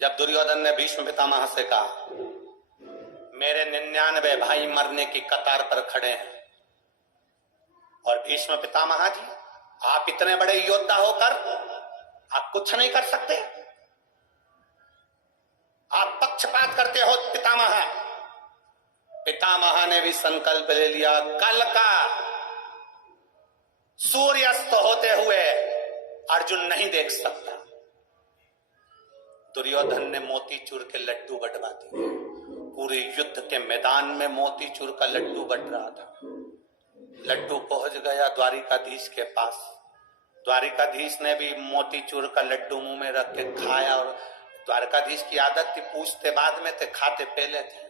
जब दुर्योधन ने भीष्म पितामह से कहा, मेरे 99 भाई मरने की कतार पर खड़े हैं और भीष्म पितामह जी आप इतने बड़े योद्धा होकर आप कुछ नहीं कर सकते, आप पक्षपात करते हो पितामह। पितामह ने भी संकल्प ले लिया, कल का सूर्यास्त होते हुए अर्जुन नहीं देख सकता। दुर्योधन ने मोतीचूर के लड्डू बंटवा दिए। पूरे युद्ध के मैदान में मोतीचूर का लड्डू बंट रहा था। लड्डू पहुंच गया द्वारिकाधीश के पास। द्वारिकाधीश ने भी मोतीचूर का लड्डू मुंह में रख के खाया, और द्वारकाधीश की आदत थी, पूछते बाद में थे, खाते पहले थे।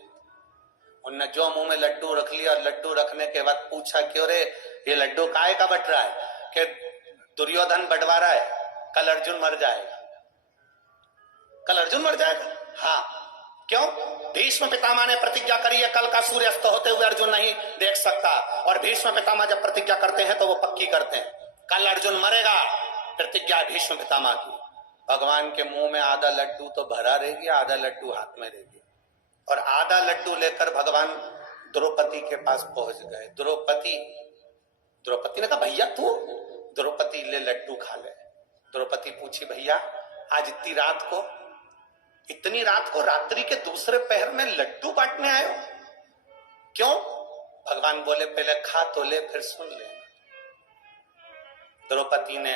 उनने जो मुंह में लड्डू रख लिया और लड्डू रखने के बाद पूछा, क्यों रे ये लड्डू काहे का बट रहा है? कि दुर्योधन बंटवा रहा है, कल अर्जुन मर जाएगा। कल अर्जुन मर जाएगा? हाँ। क्यों? भीष्म पितामह ने प्रतिज्ञा करी है, कल का सूर्यास्त होते हुए अर्जुन नहीं देख सकता। और भीष्म पितामह जब प्रतिज्ञा करते हैं तो वो पक्की करते हैं, कल अर्जुन मरेगा। प्रतिज्ञा भीष्म पितामह की। भगवान के मुंह में आधा लड्डू तो भरा रहेगी, आधा लड्डू हाथ में रहेगी, और आधा लड्डू लेकर भगवान द्रौपदी के पास पहुंच गए। द्रौपदी ने कहा, भैया तू? द्रौपदी ले लड्डू खा ले। द्रौपदी पूछी, भैया आज इतनी रात को रात्रि के दूसरे पहर में लड्डू बांटने आए हो? क्यों? भगवान बोले, पहले खा तो ले फिर सुन ले। द्रौपदी ने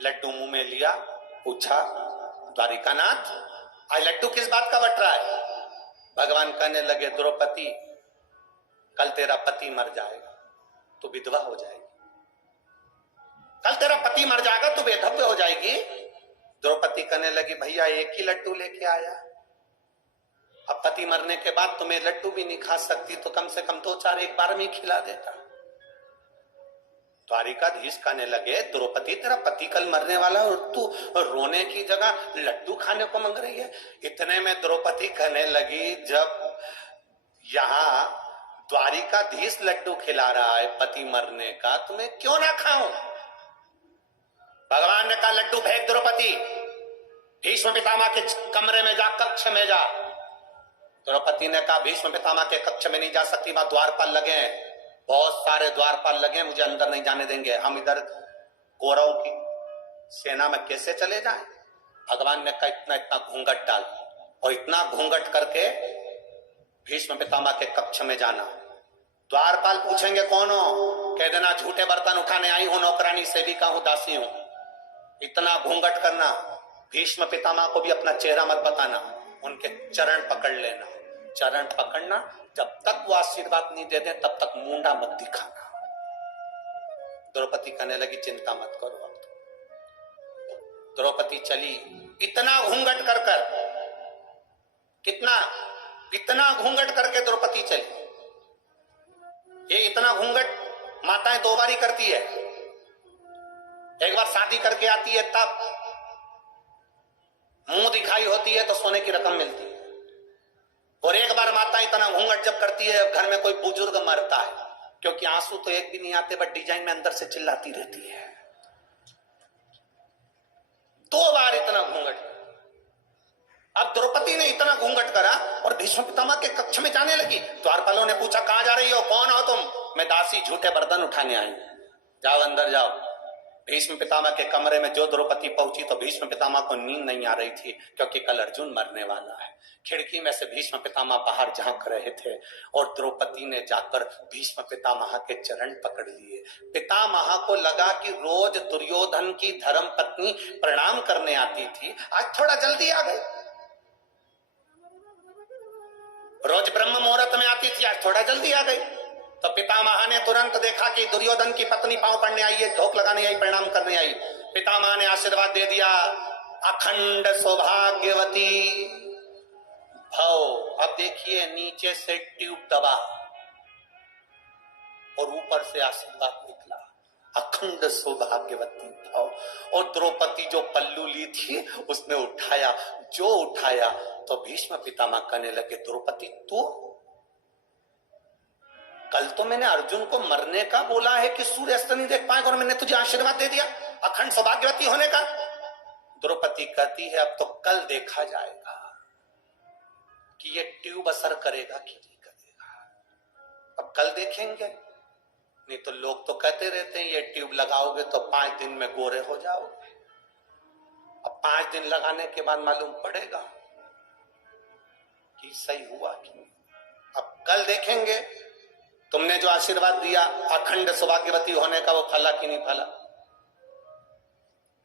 लड्डू मुंह में लिया, पूछा, द्वारिकानाथ आज लड्डू किस बात का बट रहा है? भगवान कहने लगे, द्रौपदी कल तेरा पति मर जाएगा, तू विधवा हो जाएगी। कल तेरा पति मर जाएगा, तू बेधव्य हो जाएगी। द्रौपदी कहने लगी, भैया एक ही लड्डू लेके आया, अब पति मरने के बाद तुम्हें लड्डू भी नहीं खा सकती, तो कम से कम 2-4 एक बार में खिला देता। द्वारिकाधीश कहने लगे, द्रौपदी तेरा पति कल मरने वाला और तू रोने की जगह लड्डू खाने को मांग रही है। इतने में द्रौपदी कहने लगी, जब यहां द्वारिकाधीश लड्डू खिला रहा है पति मरने का, तुम्हें क्यों ना खाऊं? भगवान ने कहा, लड्डू फेंक द्रौपदी, भीष्म पितामह के कमरे में जा, कक्ष में जा। द्रौपदी ने कहा, भीष्म पितामह के कक्ष में नहीं जा सकती, वहां द्वारपाल लगे हैं, बहुत सारे द्वारपाल लगे, मुझे अंदर नहीं जाने देंगे। हम इधर कौरवों की सेना में कैसे चले जाएं? भगवान ने कहा, इतना घूंघट डाल, और इतना घूंघट करके भीष्म पितामह के कक्ष में जाना। द्वारपाल पूछेंगे कौन हो? कह देना झूठे बर्तन उठाने आई हूं, नौकरानी, सेविका हूं, दासी हूं। इतना घूंघट करना। भीष्म पितामह को भी अपना चेहरा मत बताना, उनके चरण पकड़ लेना। चरण पकड़ना, जब तक वो आशीर्वाद नहीं दे दे तब तक मुंडा मत दिखाना। द्रौपदी कहने लगी, चिंता मत करो। अब तो द्रौपदी चली, इतना घूंघट कर इतना घूंघट करके द्रौपदी चली। ये इतना घूंघट माताएं 2 बार ही करती है। एक बार शादी करके आती है, तब मुंह दिखाई होती है तो सोने की रकम मिलती है, और एक बार माता इतना घूंघट जब करती है, घर में कोई बुजुर्ग मरता है, क्योंकि आंसू तो एक भी नहीं आते, बट डिजाइन में अंदर से चिल्लाती रहती है। 2 बार इतना घूंघट। अब द्रौपदी ने इतना घूंघट करा और भीष्म पितामह के कक्ष में जाने लगी। द्वारपालों ने पूछा, कहां जा रही हो, कौन हो तुम? मैं दासी, झूठे बर्तन उठाने आई। जाओ अंदर जाओ। भीष्म पितामह के कमरे में जो द्रौपदी पहुंची तो भीष्म पितामह को नींद नहीं आ रही थी, क्योंकि कल अर्जुन मरने वाला है। खिड़की में से भीष्म पितामह बाहर झांक रहे थे, और द्रौपदी ने जाकर भीष्म पितामह के चरण पकड़ लिए। पितामह को लगा कि रोज दुर्योधन की धर्म पत्नी प्रणाम करने आती थी, आज थोड़ा जल्दी आ गई। रोज ब्रह्म मुहूर्त में आती थी, आज थोड़ा जल्दी आ गई। तो पितामह ने तुरंत देखा कि दुर्योधन की पत्नी पांव पड़ने आई है, धोख लगाने आई, प्रणाम करने आई। पितामह ने आशीर्वाद दे दिया, अखंड सौभाग्यवती भव। अब देखिए, नीचे से ट्यूब दबा और ऊपर से आशीर्वाद निकला, अखंड सौभाग्यवती भव। और द्रौपदी जो पल्लू ली थी उसने उठाया, जो उठाया तो भीष्म पितामह कहने लगे, द्रौपदी तू? कल तो मैंने अर्जुन को मरने का बोला है कि सूर्यास्त नहीं देख पाएगा, और मैंने तुझे आशीर्वाद दे दिया अखंड सौभाग्यवती होने का। द्रौपदी कहती है, अब तो कल देखा जाएगा। कि ये ट्यूब असर करेगा कि नहीं करेगा। अब कल देखेंगे। नहीं तो लोग तो कहते रहते हैं ये ट्यूब लगाओगे तो 5 दिन में गोरे हो जाओगे। अब 5 दिन लगाने के बाद मालूम पड़ेगा कि सही हुआ कि नहीं। अब कल देखेंगे तुमने जो आशीर्वाद दिया अखंड सौभाग्यवती होने का, वो फला कि नहीं फला।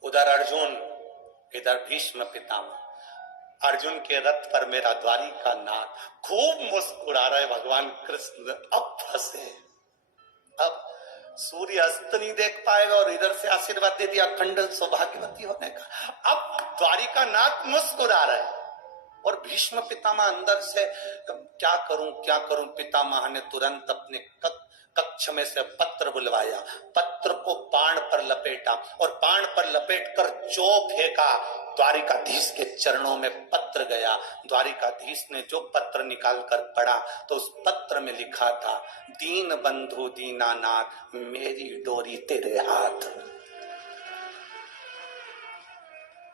उधर अर्जुन, इधर भीष्म पितामह। अर्जुन के रथ पर मेरा द्वारिका नाथ खूब मुस्कुरा रहे भगवान कृष्ण। अब फंसे, अब सूर्य अस्त नहीं देख पाएगा और इधर से आशीर्वाद दे दिया अखंड सौभाग्यवती होने का। अब द्वारिका नाथ मुस्कुरा रहे और भीष्म पितामह अंदर से क्या करूं। पितामह ने तुरंत अपने कक्ष में से पत्र बुलवाया, पत्र को बाण पर लपेटा और बाण पर लपेटकर जो फेंका द्वारिकाधीश के चरणों में पत्र गया। द्वारिकाधीश ने जो पत्र निकाल कर पढ़ा तो उस पत्र में लिखा था, दीन बंधु दीनानाथ मेरी डोरी तेरे हाथ।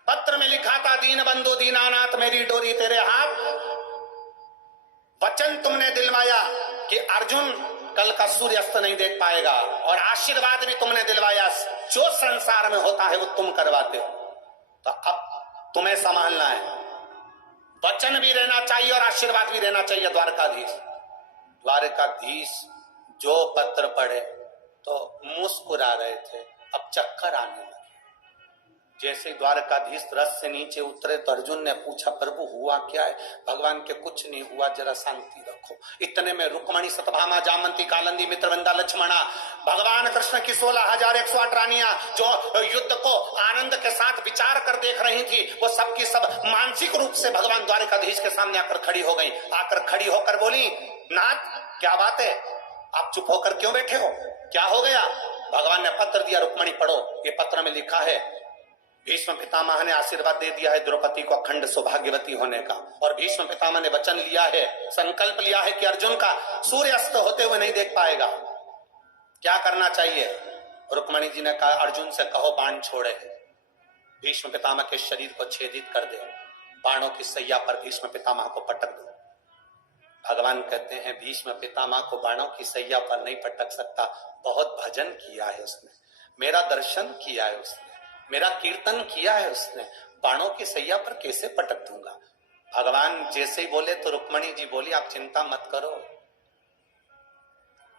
पत्र में लिखा था, दीन बंधु दीनानाथ मेरी डोरी तेरे हाथ। वचन तुमने दिलवाया कि अर्जुन कल का सूर्य अस्त नहीं देख पाएगा, और आशीर्वाद भी तुमने दिलवाया, जो संसार में होता है वो तुम करवाते हो। तो अब तुम्हें संभालना है, वचन भी रहना चाहिए और आशीर्वाद भी रहना चाहिए। द्वारकाधीश जो पत्र पढ़े तो मुस्कुरा रहे थे, अब चक्कर आने लगे। जैसे द्वारकाधीश रथ से नीचे उतरे तो अर्जुन ने पूछा, प्रभु हुआ क्या है। भगवान के कुछ नहीं हुआ, जरा शांति रखो। इतने में रुक्मणी, सतभामा, जामंती, कालंदी, मित्रवंदा, लक्ष्मणा, भगवान कृष्ण की 16,108 रानियां जो युद्ध को आनंद के साथ विचार कर देख रही थी, वो सब की सब मानसिक रूप से भगवान द्वारकाधीश के सामने आकर खड़ी हो गई। आकर खड़ी होकर बोली, नाथ क्या बात है, आप चुप होकर क्यों बैठे हो, क्या हो गया। भगवान ने पत्र दिया, रुक्मणी पढ़ो। ये पत्र में लिखा है, भीष्म पितामह ने आशीर्वाद दे दिया है द्रौपदी को अखंड सौभाग्यवती होने का, और भीष्म पितामह ने वचन लिया है, संकल्प लिया है कि अर्जुन का सूर्य अस्त होते हुए नहीं देख पाएगा। क्या करना चाहिए। रुक्मणी जी ने कहा, अर्जुन से कहो बाण छोड़े, भीष्म पितामह के शरीर को छेदित कर दे, बाणों की सैया पर भीष्म पितामह को पटक दो। भगवान कहते हैं, भीष्म पितामह को बाणों की सैया पर नहीं पटक सकता, बहुत भजन किया है उसने, मेरा दर्शन किया है उसने, मेरा कीर्तन किया है उसने, बाणों की सैया पर कैसे पटक दूंगा। भगवान जैसे ही बोले तो रुक्मणी जी बोली, आप चिंता मत करो,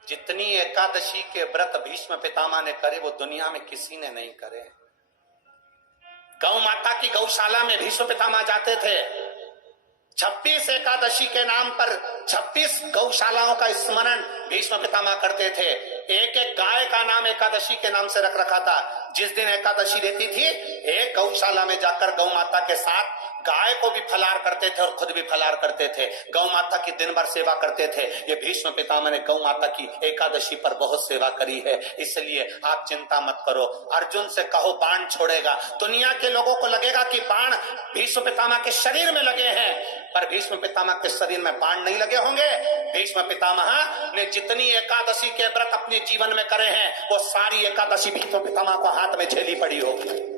जितनी एकादशी के व्रत भीष्म पितामह ने करे वो दुनिया में किसी ने नहीं करे। गौ माता की गौशाला में भीष्म पितामह जाते थे, 26 एकादशी के नाम पर 26 गौशालाओं का स्मरण भीष्म पितामह करते थे। एक एक गाय का नाम एकादशी के नाम से रख रखा था। जिस दिन एकादशी रहती थी, एक गौशाला में जाकर गौ माता के साथ गाय को भी फलार करते थे और खुद भी फलार करते थे। गौ माता की दिन भर सेवा करते थे। ये भीष्म पितामह ने गौ माता की एकादशी पर बहुत सेवा करी है, इसलिए आप चिंता मत करो। अर्जुन से कहो बाण छोड़ेगा। दुनिया के लोगों को लगेगा कि बाण भीष्म पितामह के शरीर में लगे हैं, पर भीष्म पितामह के शरीर में बाण नहीं लगे होंगे। भीष्म पितामह ने जितनी एकादशी के व्रत अपने जीवन में करे हैं, वो सारी एकादशी भीष्म पितामह को हाथ में झेली पड़ी होगी।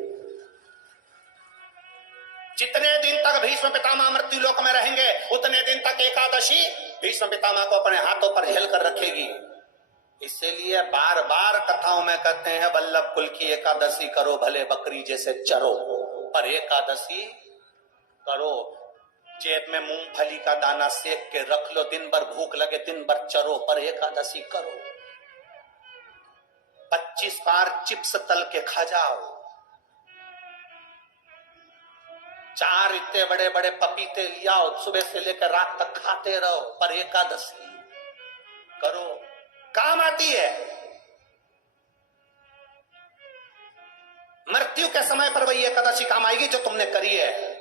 जितने दिन तक भीष्म पितामह मृत्यु लोक में रहेंगे, उतने दिन तक एकादशी भीष्म पितामह को अपने हाथों पर झेल कर रखेगी। इसीलिए बार बार कथाओं में कहते हैं, वल्लभ कुल की एकादशी करो, भले बकरी जैसे चरो, पर एकादशी करो। जेब में मूंगफली का दाना सेक के रख लो, दिन भर भूख लगे दिन भर चरो, पर एकादशी करो। 25 बार चिप्स तल के खा जाओ, 4 इतने बड़े बड़े पपीते लियाओ, सुबह से लेकर रात तक खाते रहो, पर एकादशी करो, काम आती है। मृत्यु के समय पर वही एकादशी काम आएगी जो तुमने करी है।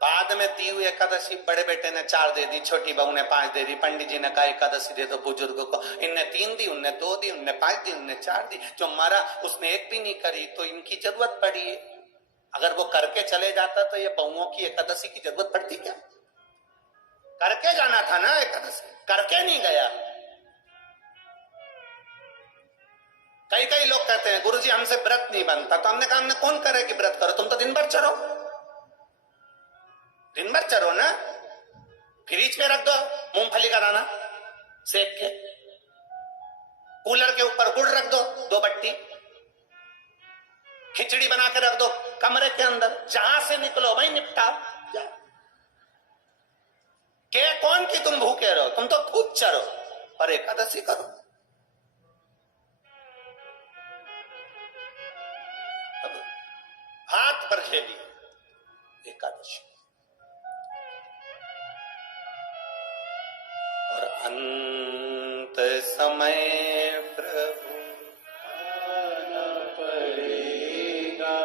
बाद में दी हुई एकादशी बड़े बेटे ने 4 दे दी, छोटी बहू ने 5 दे दी, पंडित जी ने कहा एकादशी दे दो बुजुर्गों को, इनने 3 दी, उनने 2 दी, उनने 5 दी, उनने 4 दी। जो मरा उसने एक भी नहीं करी, तो इनकी जरूरत पड़ी। अगर वो करके चले जाता तो ये बहुओं की एकादशी की जरूरत पड़ती क्या। करके जाना था ना एकादशी, करके नहीं गया। कई लोग कहते हैं गुरुजी हमसे व्रत नहीं बनता, तो हमने कहा हमने कौन करे कि व्रत करो, तुम तो दिन भर चरो, दिन भर चरो ना। फ्रिज में रख दो मूंगफली का दाना सेक के, कूलर के ऊपर गुड़ रख दो 2 बट्टी, खिचड़ी बना के रख दो कमरे के अंदर, जहां से निकलो भाई निपटा। के कौन की तुम भूखे रहो, तुम तो खूब चरो और एकादशी करो। अब हाथ पर ले लिए एकादशी, और अंत समय प्रभु आना पड़ेगा,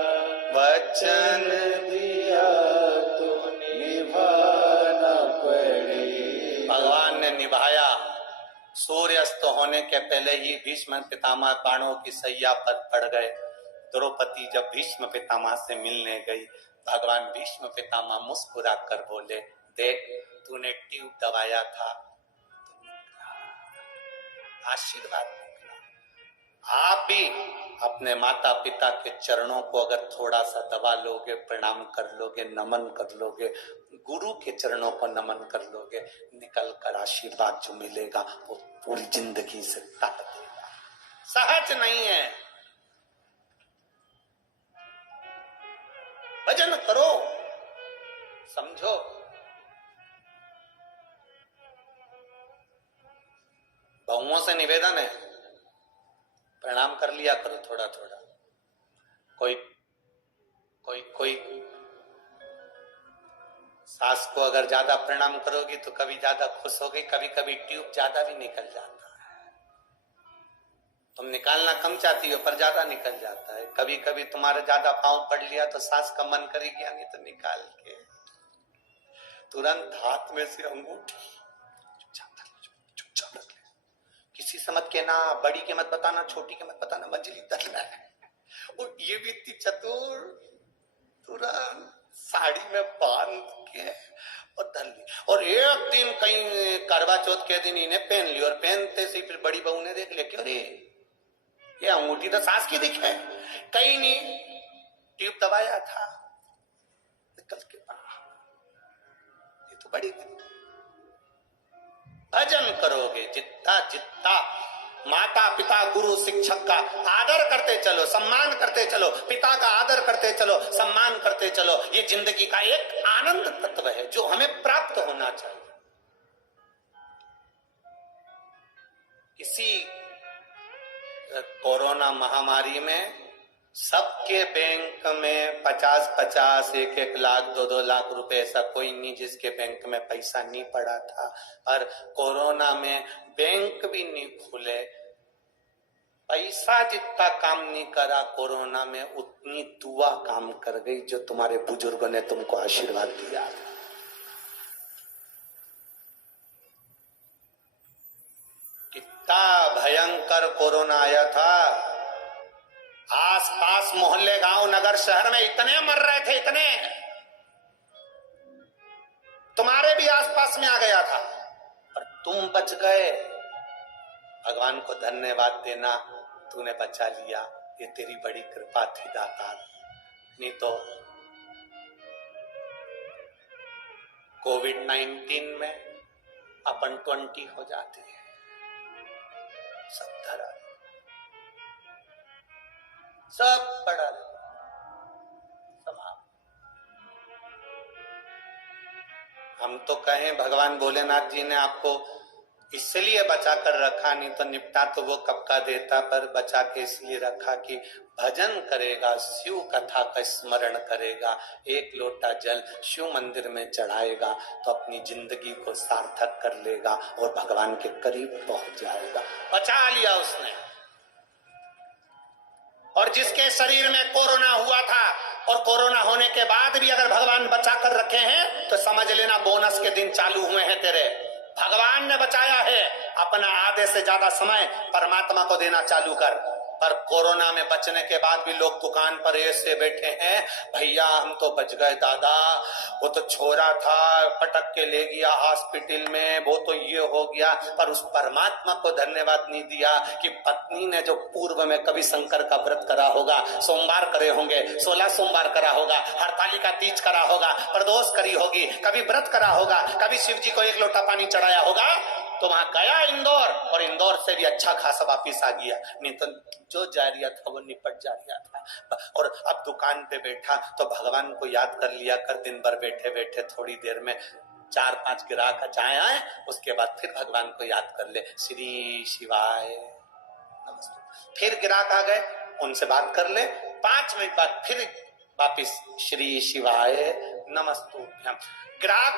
वचन दिया तो निभाना पड़ेगा। भगवान ने निभाया। सूर्यास्त होने के पहले ही भीष्म पितामह बाणों की सैया पर पड़ गए। द्रौपदी जब भीष्म पितामह से मिलने गई, भगवान भीष्म पितामह मुस्कुरा कर बोले, देख तूने ट्यूब दबाया था, आशीर्वाद निकला। आप भी अपने माता पिता के चरणों को अगर थोड़ा सा दबा लोगे, प्रणाम कर लोगे, नमन कर लोगे, गुरु के चरणों को नमन कर लोगे, निकल कर आशीर्वाद जो मिलेगा वो पूरी जिंदगी से काट देगा। सहज नहीं है। भजन करो, समझो। बहुओं से निवेदन है, प्रणाम कर लिया करो थोड़ा थोड़ा। कोई कोई कोई सास को अगर ज्यादा प्रणाम करोगी तो कभी ज्यादा खुश होगी, कभी कभी ट्यूब ज्यादा भी निकल जाता है। तुम निकालना कम चाहती हो पर ज्यादा निकल जाता है। कभी कभी तुम्हारे ज्यादा पांव पड़ लिया तो सास का मन करेगी नहीं तो निकाल के तुरंत हाथ में से अंगूठी चुपचाप रख ले। किसी से मत कहना, बड़ी के मत बताना, छोटी के मत बताना, मंजली धरना है। और ये भी इतनी चतुर, तुरंत साड़ी में बांध के और धर ली। और एक दिन कहीं करवा चौथ के दिन इन्हें पहन ली, और पहनते से फिर बड़ी बहू ने देख लिया, क्यों रे ये अंगूठी तो सास की दिखे, कहीं नहीं ट्यूब दबाया था निकल के बाहर। ये तो बड़ी भजन करोगे जितना जितना माता पिता गुरु शिक्षक का आदर करते चलो, सम्मान करते चलो, पिता का आदर करते चलो, सम्मान करते चलो, ये जिंदगी का एक आनंद तत्व है जो हमें प्राप्त होना चाहिए। इसी कोरोना महामारी में सबके बैंक में 50-50, 1-1 लाख, 2-2 लाख रुपए, ऐसा कोई नहीं जिसके बैंक में पैसा नहीं पड़ा था। पर कोरोना में बैंक भी नहीं खुले, पैसा जितना काम नहीं करा कोरोना में, उतनी दुआ काम कर गई जो तुम्हारे बुजुर्गों ने तुमको आशीर्वाद दिया। कितना भयंकर कोरोना आया था। आसपास मोहल्ले, गांव, नगर, शहर में इतने मर रहे थे, इतने, तुम्हारे भी आसपास में आ गया था और तुम बच गए। भगवान को धन्यवाद देना, तूने बचा लिया, ये तेरी बड़ी कृपा थी दातार। नहीं तो कोविड-19 में अपन 20 हो जाते हैं, सब धरा, सब पड़ा समाप्त। हम तो कहें भगवान भोलेनाथ जी ने आपको इसलिए बचा कर रखा, नहीं तो निपटा तो वो कब का देता, पर बचा के इसलिए रखा कि भजन करेगा, शिव कथा का स्मरण करेगा, एक लोटा जल शिव मंदिर में चढ़ाएगा तो अपनी जिंदगी को सार्थक कर लेगा और भगवान के करीब पहुंच जाएगा। बचा लिया उसने। और जिसके शरीर में कोरोना हुआ था और कोरोना होने के बाद भी अगर भगवान बचा कर रखे हैं तो समझ लेना बोनस के दिन चालू हुए हैं तेरे। भगवान ने बचाया है, अपना आधे से ज्यादा समय परमात्मा को देना चालू कर। पर कोरोना में बचने के बाद भी लोग दुकान पर ऐसे बैठे हैं, भैया हम तो बच गए दादा, वो तो छोरा था पटक के ले गया हॉस्पिटल में, वो तो ये हो गया। पर उस परमात्मा को धन्यवाद नहीं दिया कि पत्नी ने जो पूर्व में कभी शंकर का व्रत करा होगा, सोमवार करे होंगे, 16 सोमवार करा होगा, हरतालिका तीज करा होगा, प्रदोष करी होगी, कभी व्रत करा होगा, कभी शिव जी को 1 लोटा पानी चढ़ाया होगा, तो वहां गया इंदौर और इंदौर से भी अच्छा खासा वापिस आ गया। नहीं तो जो जारिया था वो निपट जारिया था। और अब दुकान पे बैठा तो भगवान को याद कर लिया कर, दिन भर बैठे बैठे थोड़ी देर में 4-5 ग्राहक चाहे आए, उसके बाद फिर भगवान को याद कर ले, श्री शिवाय नमस्ते। फिर ग्राहक आ गए, उनसे बात कर ले, 5 मिनट बाद फिर वापिस श्री शिवाय नमस्तुभ्यम। ग्राहक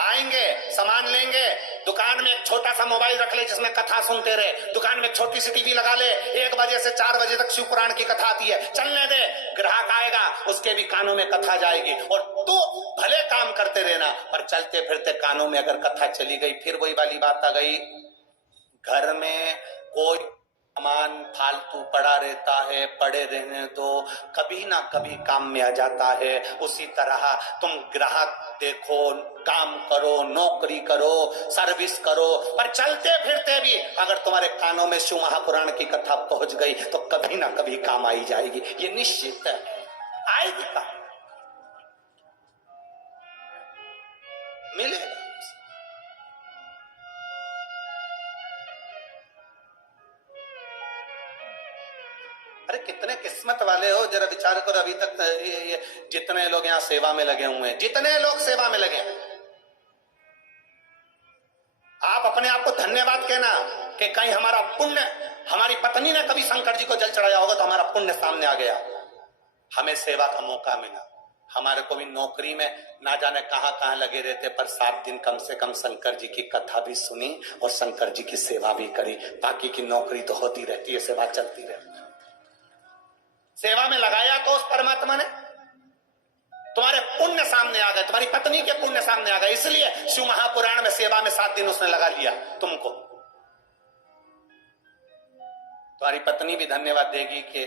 आएंगे, सामान लेंगे, दुकान में एक छोटा सा मोबाइल रख ले जिसमें कथा सुनते रहे, दुकान में छोटी सी टीवी लगा ले, 1 बजे से 4 बजे तक शिव पुराण की कथा आती है, चलने दे। ग्राहक आएगा, उसके भी कानों में कथा जाएगी, और तू भले काम करते रहना, पर चलते फिरते कानों में अगर कथा चली गई, फिर वही वाली बात आ गई, घर में कोई सामान फालतू पड़ा रहता है, पड़े रहने तो कभी ना कभी काम में आ जाता है। उसी तरह तुम ग्राहक देखो, काम करो, नौकरी करो, सर्विस करो, पर चलते फिरते भी अगर तुम्हारे कानों में शिव महापुराण की कथा पहुंच गई तो कभी ना कभी काम आई जाएगी, ये निश्चित है, आएगी काम, मिलेगा। अरे कितने किस्मत वाले हो, जरा विचार करो। अभी तक ये जितने लोग यहाँ सेवा में लगे हुए हैं, जितने लोग सेवा में लगे हैं, आप अपने आप को धन्यवाद कहना कि कहीं हमारा पुण्य, हमारी पत्नी ने कभी शंकर जी को जल चढ़ाया होगा तो हमारा पुण्य सामने आ गया, हमें सेवा का मौका मिला। हमारे को भी नौकरी में ना जाने कहां कहां लगे रहते, पर 7 दिन कम से कम शंकर जी की कथा भी सुनी और शंकर जी की सेवा भी करी। बाकी की नौकरी तो होती रहती है, सेवा चलती रहती है। सेवा में लगाया तो उस परमात्मा ने, तुम्हारे पुण्य सामने आ गए, तुम्हारी पत्नी के पुण्य सामने आ गए, इसलिए शिव महापुराण में सेवा में 7 दिन उसने लगा लिया तुमको। तुम्हारी पत्नी भी धन्यवाद देगी कि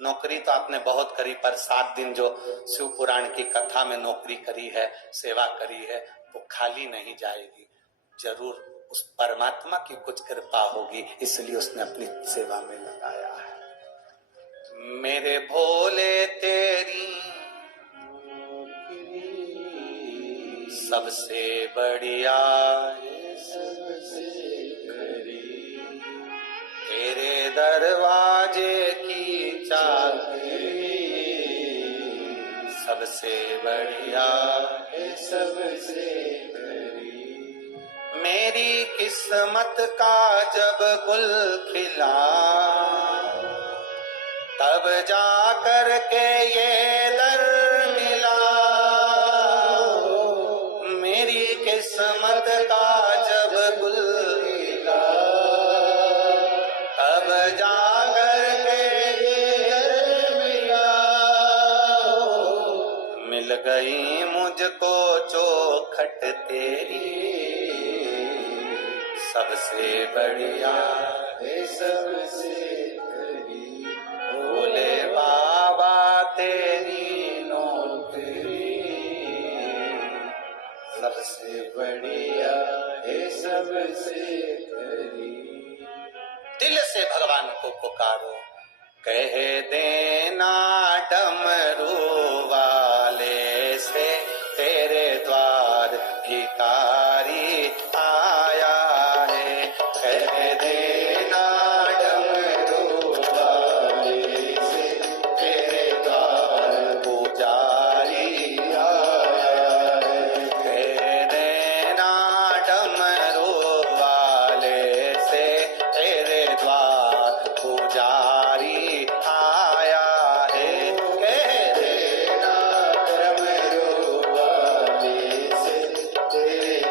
नौकरी तो आपने बहुत करी, पर 7 दिन जो शिव पुराण की कथा में नौकरी करी है, सेवा करी है, वो खाली नहीं जाएगी, जरूर उस परमात्मा की कुछ कृपा होगी, इसलिए उसने अपनी सेवा में लगाया है। मेरे भोले तेरी सबसे बढ़िया, तेरे दरवाजे की चाबी सबसे बढ़िया, सबसे मेरी किस्मत का जब गुल खिला, तब जा कर के ये दर मिला, मेरी किस्मत का जब गुल खिला, तब जा कर के ये दर मिला, मिल गई मुझको चौखट तेरी सबसे बढ़िया, सबसे भोले बाबा तेरी नौकरी सबसे बढ़िया है, सबसे करी। दिल से भगवान को पुकारो, कह देना डमरू वाले से तेरे द्वार भिखारी आया है, कह देना डमरू वाले से तेरे द्वार पुजारी आया है, कह देना डमरू वाले से तेरे द्वार पुजारी आया है, कह देना डमरू वाले से तेरे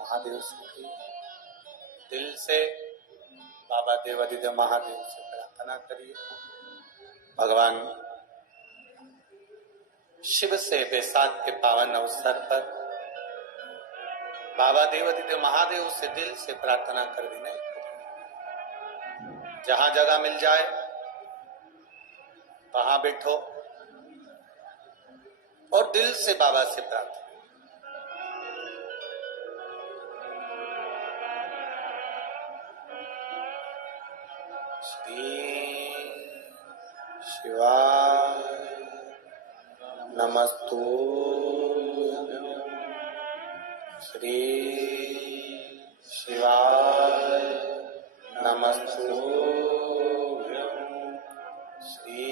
महादेव से दिल से बाबा देवादिदेव महादेव से प्रार्थना करिए। भगवान शिव से बैसाख के पावन अवसर पर बाबा देवादिदेव महादेव से दिल से प्रार्थना कर विनय करिए। जहां जगह मिल जाए वहां बैठो और दिल से बाबा से प्रार्थना। श्री शिवाय नमस्तुभ्यं। श्री शिवाय नमस्तुभ्यं। श्री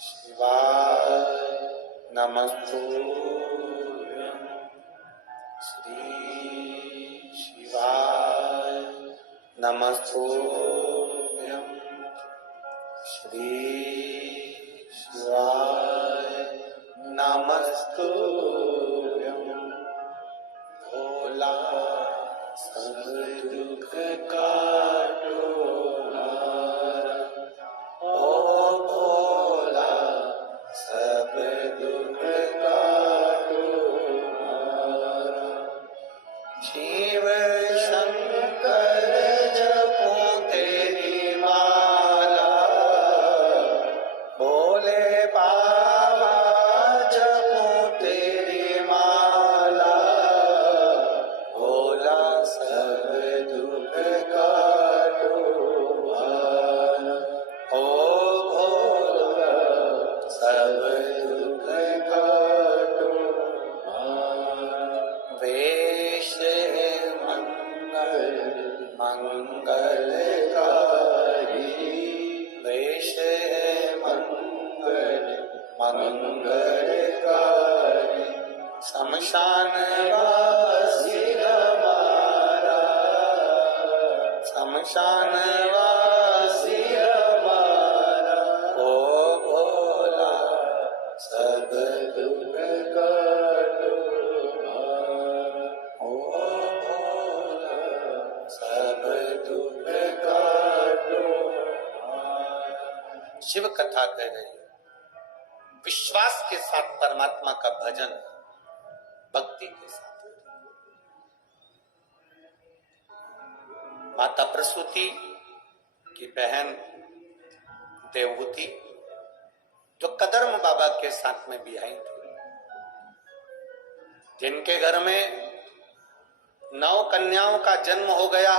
शिवाय नमस्तुभ्यं। श्री शिवाय नमस्तुभ्यं। श्री शिवाय नमस्तुभ्यं। भोला सब दुख काटो हारा, ओ भोला सब दुख काटो हारा। शिव शंकर जपो तेरी माला, भोले बाबा जपो तेरी माला। भोला सब दुख काटो हारा, ओ भोला सब दुख काटो हारा। वेश मंगल मंगलकारी, वेश मंगल मंगलकारी। शमशान वासी हमारा, शमशान वासी हमारा। ओ भोला सब दुख काटो हारा, ओ भोला सब दुख काटो हारा। शिव कथा कह रही है। विश्वास के साथ परमात्मा का भजन, भक्ति के साथ। माता प्रसूति की बहन देवहूति जो कदर्म बाबा के साथ में बिहाई थी, जिनके घर में 9 कन्याओं का जन्म हो गया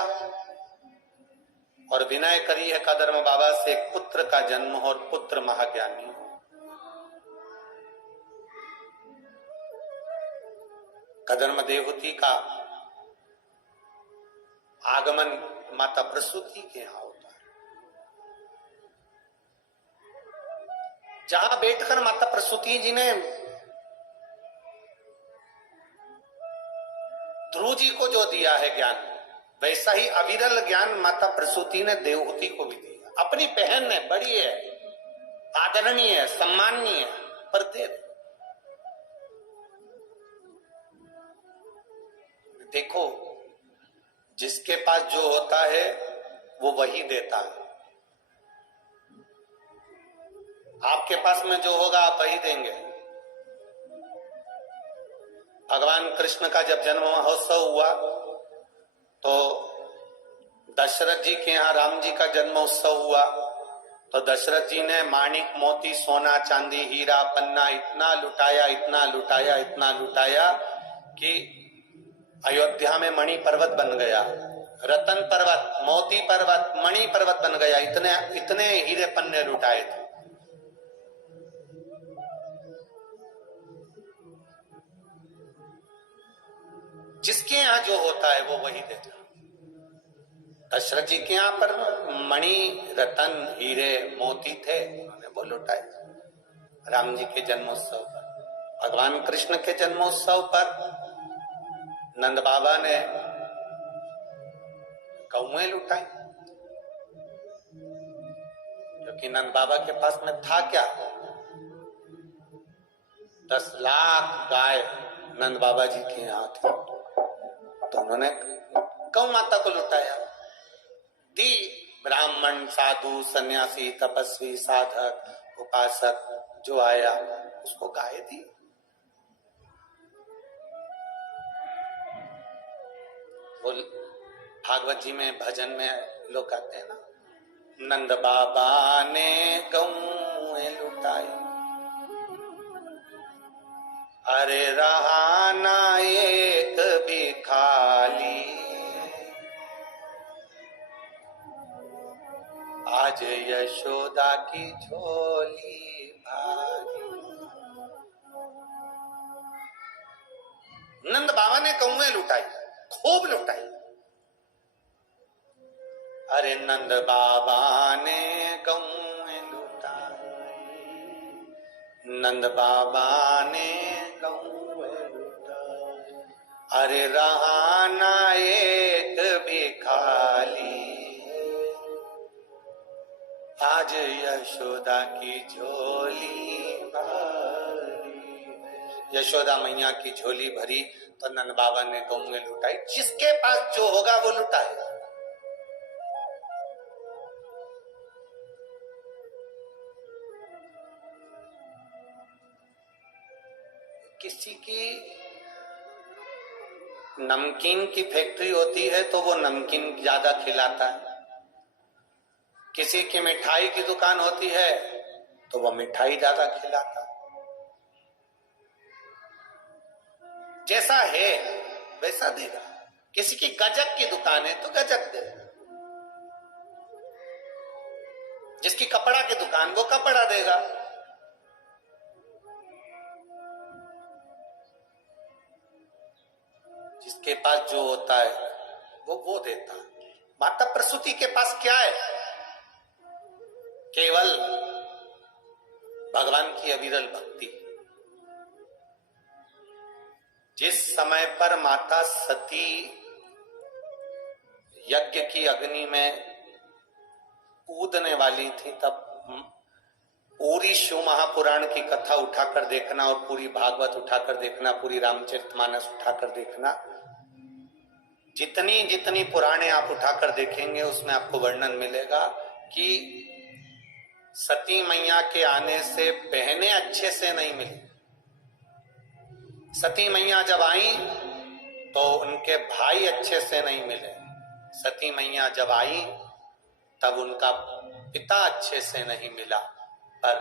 और विनय करी है कदर्म बाबा से एक पुत्र का जन्म हो और पुत्र महाज्ञानी हो। कदर्म देवहूति का आगमन माता प्रसूति के यहां होता है। जहां बैठकर माता प्रसूति जी ने ध्रुव जी को जो दिया है ज्ञान, वैसा ही अविरल ज्ञान माता प्रसूति ने देवहूति को भी दिया। अपनी बहन ने, बड़ी है, आदरणीय है, सम्माननीय है, पर दे। देखो, जिसके पास जो होता है वो वही देता है। आपके पास में जो होगा आप वही देंगे। भगवान कृष्ण का जब जन्म महोत्सव हुआ तो दशरथ जी के यहाँ राम जी का जन्मोत्सव हुआ तो दशरथ जी ने माणिक मोती सोना चांदी हीरा पन्ना इतना लुटाया, इतना लुटाया, इतना लुटाया कि अयोध्या में मणि पर्वत बन गया। रतन पर्वत, मोती पर्वत, मणि पर्वत बन गया। इतने इतने हीरे पन्ने लुटाए थे। जिसके यहाँ जो होता है वो वही देता। दशरथ जी के यहाँ पर मणि रतन हीरे मोती थे, उन्होंने वो लुटाए। राम जी के जन्मोत्सव पर, भगवान कृष्ण के जन्मोत्सव पर नंद बाबा ने गौएं लुटाई, क्योंकि नंद बाबा के पास में था क्या, 10 लाख गाय नंद बाबा जी के यहाँ थे। तो उन्होंने गौ माता को लुटाया, दी। ब्राह्मण, साधु, सन्यासी, तपस्वी, साधक, उपासक जो आया उसको गाय दी। बोल भागवत जी में भजन में लोग कहते हैं ना, नंद बाबा ने गौएं लुटाई, अरे रहा ना एक भी खाली, आज यशोदा की झोली भारी। नंद बाबा ने गौएं लुटाई, खूब लुटाई। अरे नंद बाबा ने गौएं लुटाई, नंद बाबा ने गौएं लुटाई, अरे रहा ना एक भी खाली, आज यशोदा की झोली भरी। यशोदा मैया की झोली भरी तो नंद बाबा ने गौएं लुटाई। जिसके पास जो होगा वो लुटाएगा। किसी की नमकीन की फैक्ट्री होती है तो वो नमकीन ज्यादा खिलाता है, किसी की मिठाई की दुकान होती है तो वो मिठाई ज्यादा खिलाता है। जैसा है वैसा देगा। किसी की गजक की दुकान है तो गजक देगा, जिसकी कपड़ा की दुकान वो कपड़ा देगा। जिसके पास जो होता है वो देता है। माता प्रसूति के पास क्या है? केवल भगवान की अविरल भक्ति। जिस समय पर माता सती यज्ञ की अग्नि में कूदने वाली थी, तब पूरी शिव महापुराण की कथा उठाकर देखना और पूरी भागवत उठाकर देखना, पूरी रामचरितमानस उठाकर देखना। जितनी जितनी पुराणे आप उठाकर देखेंगे उसमें आपको वर्णन मिलेगा कि सती मैया के आने से बहनें अच्छे से नहीं मिली। सती मैया जब आई तो उनके भाई अच्छे से नहीं मिले। सती मैया जब आई तब उनका पिता अच्छे से नहीं मिला। पर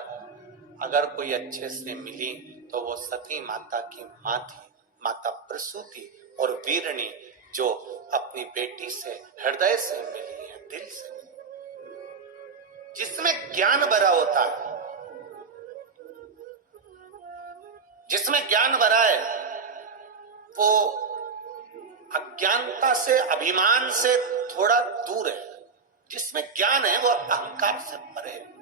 अगर कोई अच्छे से मिली तो वो सती माता की मां थी, माता प्रसूति और वीरणी, जो अपनी बेटी से हृदय से मिली है, दिल से मिली। जिसमें ज्ञान भरा होता है, जिसमें ज्ञान भरा है वो अज्ञानता से, अभिमान से थोड़ा दूर है। जिसमें ज्ञान है वो अहंकार से परे है।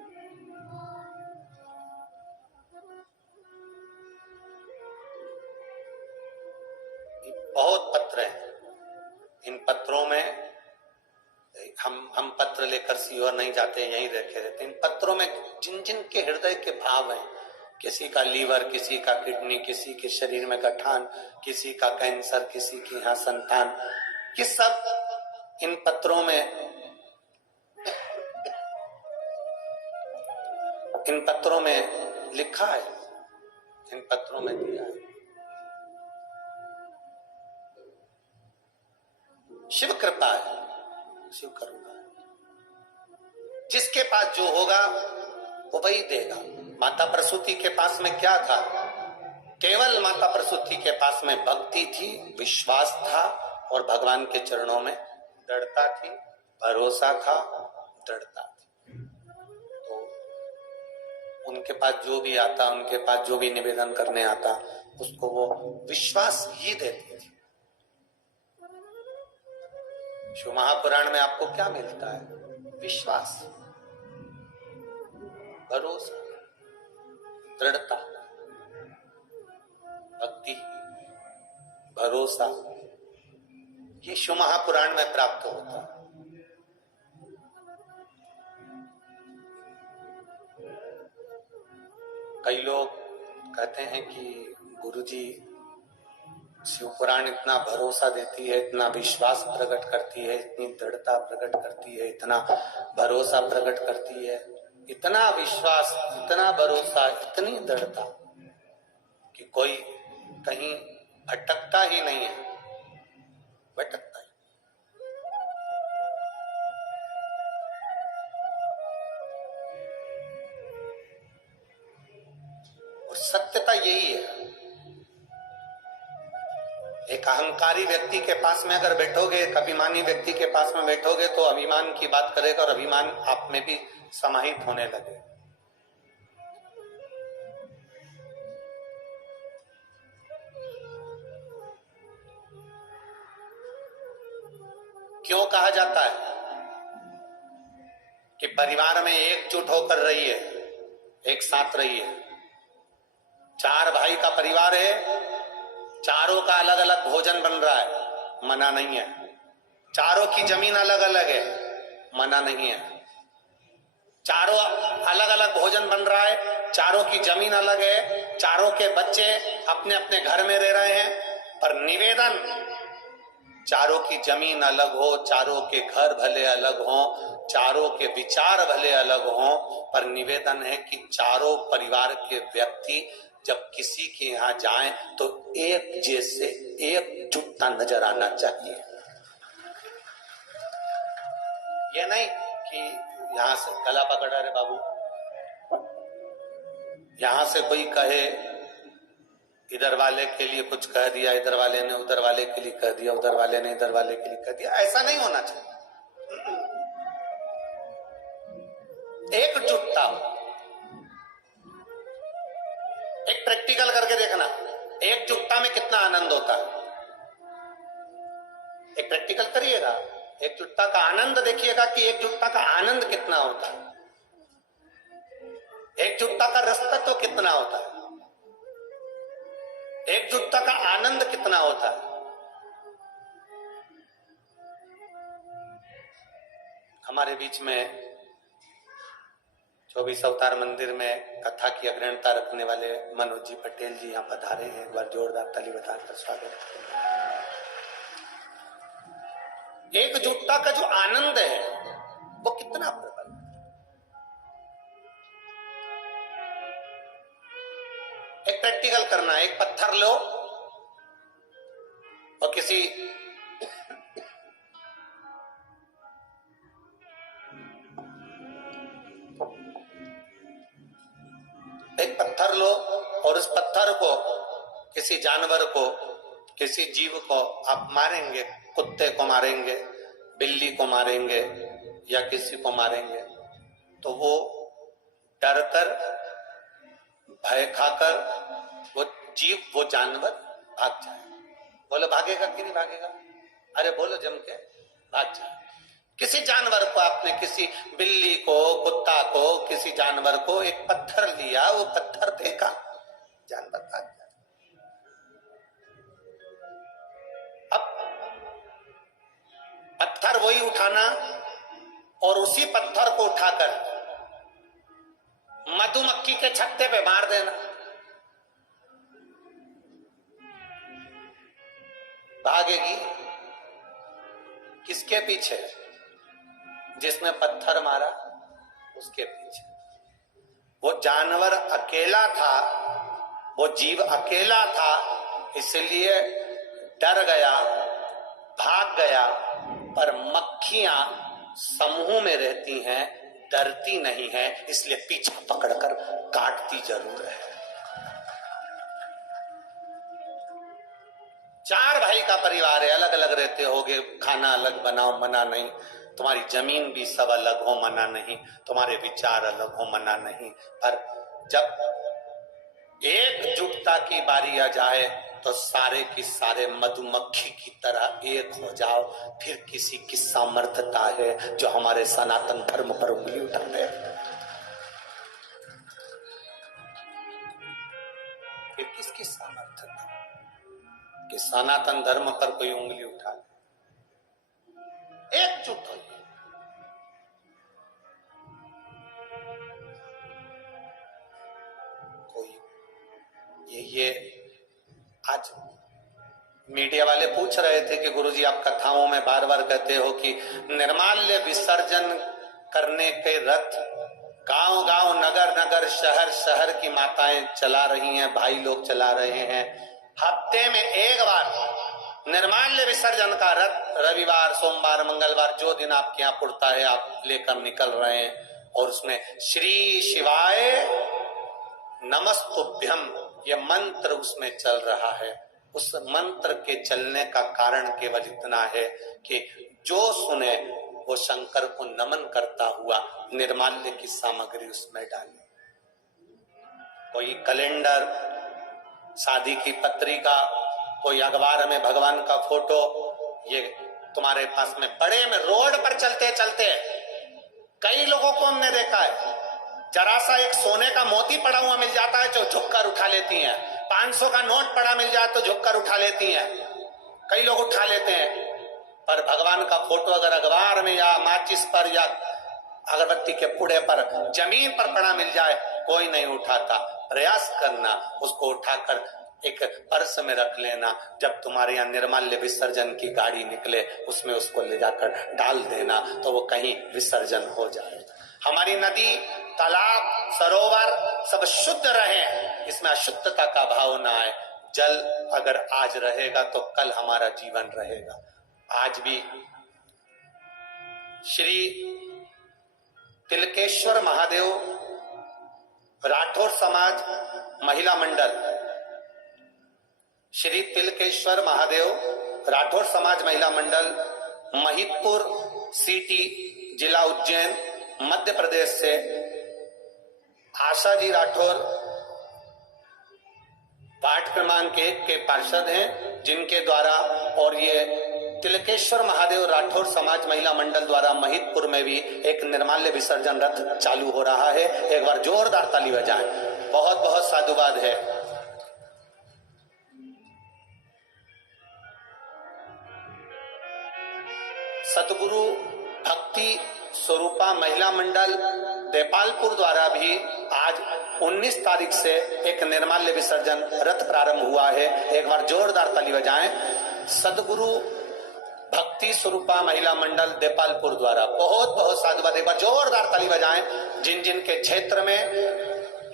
बहुत पत्र हैं। इन पत्रों में हम पत्र लेकर सीहोर नहीं जाते, यहीं रखे रहते। इन पत्रों में जिन जिन के हृदय के भाव हैं, किसी का लीवर, किसी का किडनी, किसी के शरीर में गठान, किसी का कैंसर, किसी की यहाँ संतान, ये सब इन पत्रों में लिखा है, इन पत्रों में दिया है। शिव कृपा है, शिव करुणा है। जिसके पास जो होगा वो वही देगा। माता प्रसूति के पास में क्या था? केवल माता प्रसूति के पास में भक्ति थी, विश्वास था और भगवान के चरणों में दृढ़ता थी, भरोसा था, दृढ़ता थी। तो उनके पास जो भी आता, उनके पास जो भी निवेदन करने आता, उसको वो विश्वास ही देती थी। शिव महापुराण में आपको क्या मिलता है? विश्वास, भरोसा, दृढ़ता, भक्ति, भरोसा, ये शिव महापुराण में प्राप्त होता है। कई लोग कहते हैं कि गुरुजी शिव पुराण इतना भरोसा देती है, इतना विश्वास प्रकट करती है, इतनी दृढ़ता प्रकट करती है, इतना भरोसा प्रकट करती है, इतना विश्वास, इतना भरोसा, इतनी दृढ़ता कि कोई कहीं भटकता ही नहीं है, भटकता ही। और सत्यता यही है। एक अहंकारी व्यक्ति के पास में अगर बैठोगे, एक अभिमानी व्यक्ति के पास में बैठोगे तो अभिमान की बात करेगा और अभिमान आप में भी समाहित होने लगे। क्यों कहा जाता है कि परिवार में एकजुट होकर रही है, एक साथ रही है। 4 भाई का परिवार है, चारों का अलग अलग भोजन बन रहा है, मना नहीं है। चारों की जमीन अलग अलग है, मना नहीं है। चारों अलग अलग भोजन बन रहा है, चारों की जमीन अलग है, चारों के बच्चे अपने अपने घर में रह रहे हैं, पर निवेदन, चारों की जमीन अलग हो, चारों के घर भले अलग हो, चारों के विचार भले अलग हो, पर निवेदन है कि चारों परिवार के व्यक्ति जब किसी के यहाँ जाएं तो एक जैसे एकजुटता नजर आना चाहिए। ये नहीं कि यहां से गला पकड़ा रे बाबू, यहां से कोई कहे इधर वाले के लिए कुछ कह दिया, इधर वाले ने उधर वाले के लिए कह दिया, उधर वाले ने इधर वाले के लिए कह दिया, ऐसा नहीं होना चाहिए। एकजुटता। एक प्रैक्टिकल करके देखना, एकजुटता में कितना आनंद होता है। एक प्रैक्टिकल करिएगा, एकजुटता का आनंद देखिएगा कि एकजुटता का आनंद कितना होता है, एकजुटता का रसतत्व कितना होता है, एकजुटता का आनंद कितना होता है। हमारे बीच में 24 अवतार मंदिर में कथा की अग्रणता रखने वाले मनोज जी पटेल जी यहाँ पधारे हैं। एक बार जोरदार ताली बजाकर स्वागत। एकजुटता का जो आनंद है वो कितना प्रबल है। एक प्रैक्टिकल करना, एक पत्थर लो और किसी एक पत्थर लो और उस पत्थर को, किसी जानवर को, किसी जीव को आप मारेंगे, कुत्ते को मारेंगे, बिल्ली को मारेंगे या किसी को मारेंगे, तो वो डर कर, भय खाकर वो जीव, वो जानवर भाग जाए। बोलो भागेगा कि नहीं भागेगा? अरे बोलो जम के, भाग जाए। किसी जानवर को आपने, किसी बिल्ली को, कुत्ता को, किसी जानवर को एक पत्थर लिया, वो पत्थर फेंका, जानवर भाग गया। अब पत्थर वही उठाना और उसी पत्थर को उठाकर मधुमक्खी के छत्ते पे मार देना। भागेगी किसके पीछे? जिसने पत्थर मारा उसके पीछे। वो जानवर अकेला था, वो जीव अकेला था, इसलिए डर गया, भाग गया। पर मक्खियां समूह में रहती हैं, डरती नहीं है, इसलिए पीछा पकड़कर काटती जरूर है। 4 भाई का परिवार है, अलग अलग रहते होगे, खाना अलग बनाओ, मना नहीं। तुम्हारी जमीन भी सब अलग हो, मना नहीं। तुम्हारे विचार अलग हो, मना नहीं। पर जब एकजुटता की बारी आ जाए तो सारे की सारे मधुमक्खी की तरह एक हो जाओ। फिर किसी की सामर्थ्यता है जो हमारे सनातन धर्म पर उंगली उठा दे? फिर किसकी सामर्थ्यता कि सनातन धर्म पर कोई उंगली उठा ले? एकजुट हो। कोई ये आज मीडिया वाले पूछ रहे थे कि गुरुजी आप कथाओं में बार बार कहते हो कि निर्माल्य विसर्जन करने के रथ गांव गांव नगर नगर शहर शहर की माताएं चला रही हैं, भाई लोग चला रहे हैं। हफ्ते में एक बार निर्माल्य विसर्जन का रथ रविवार सोमवार मंगलवार जो दिन आपके यहाँ पुड़ता है आप लेकर निकल रहे हैं और उसमें श्री शिवाय नमस्तुभ्यम ये मंत्र उसमें चल रहा है। उस मंत्र के चलने का कारण केवल इतना है कि जो सुने वो शंकर को नमन करता हुआ निर्माल्य की सामग्री उसमें डाले। कोई कैलेंडर, शादी की पत्रिका, कोई अखबार में भगवान का फोटो, ये तुम्हारे पास में पड़े में रोड पर चलते चलते कई लोगों को हमने देखा है, जरा सा एक सोने का मोती पड़ा हुआ मिल जाता है जो झुककर उठा लेती हैं, 500 का नोट पड़ा मिल जाए तो झुककर उठा लेती हैं, कई लोग उठा लेते हैं। पर भगवान का फोटो अगर अखबार में या माचिस पर या अगरबत्ती के पुड़े पर जमीन पर पड़ा मिल जाए कोई नहीं उठाता। प्रयास करना उसको उठाकर एक पर्स में रख लेना, जब तुम्हारे यहाँ निर्माल्य विसर्जन की गाड़ी निकले उसमें उसको ले जाकर डाल देना तो वो कहीं विसर्जन हो जाए। हमारी नदी तालाब सरोवर सब शुद्ध रहे, इसमें अशुद्धता का भाव ना आए। जल अगर आज रहेगा तो कल हमारा जीवन रहेगा। आज भी श्री तिलकेश्वर महादेव राठौर समाज महिला मंडल, श्री तिलकेश्वर महादेव राठौर समाज महिला मंडल महिदपुर सिटी जिला उज्जैन मध्य प्रदेश से आशा जी राठौर वार्ड क्रमांक 1 के पार्षद हैं, जिनके द्वारा और ये तिलकेश्वर महादेव राठौर समाज महिला मंडल द्वारा महिदपुर में भी एक निर्माल्य विसर्जन रथ चालू हो रहा है। एक बार जोरदार ताली बजाएं। बहुत बहुत साधुवाद है। सतगुरु भक्ति स्वरूपा महिला मंडल देपालपुर द्वारा भी आज 19 तारीख से एक निर्माल्य विसर्जन रथ प्रारंभ हुआ है। एक बार जोरदार ताली बजाएं। सतगुरु भक्ति स्वरूपा महिला मंडल देपालपुर द्वारा बहुत बहुत साधुवाद। एक बार जोरदार ताली बजाएं। जिन जिन के क्षेत्र में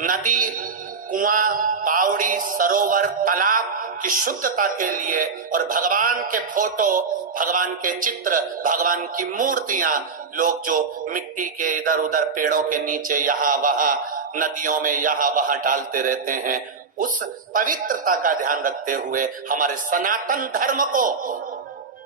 नदी, कुआं, बावड़ी, सरोवर, तालाब की शुद्धता के लिए और भगवान के फोटो, भगवान के चित्र, भगवान की मूर्तियां लोग जो मिट्टी के इधर उधर पेड़ों के नीचे यहाँ वहां नदियों में यहाँ वहां डालते रहते हैं, उस पवित्रता का ध्यान रखते हुए हमारे सनातन धर्म को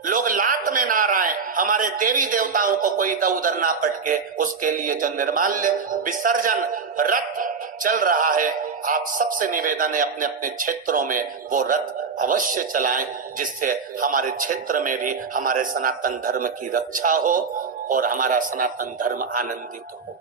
लोग लात में ना आए, हमारे देवी देवताओं को कोई इधर उधर ना पटके, उसके लिए जो निर्माल्य विसर्जन रथ चल रहा है, आप सबसे निवेदन है अपने अपने क्षेत्रों में वो रथ अवश्य चलाएं, जिससे हमारे क्षेत्र में भी हमारे सनातन धर्म की रक्षा हो और हमारा सनातन धर्म आनंदित हो।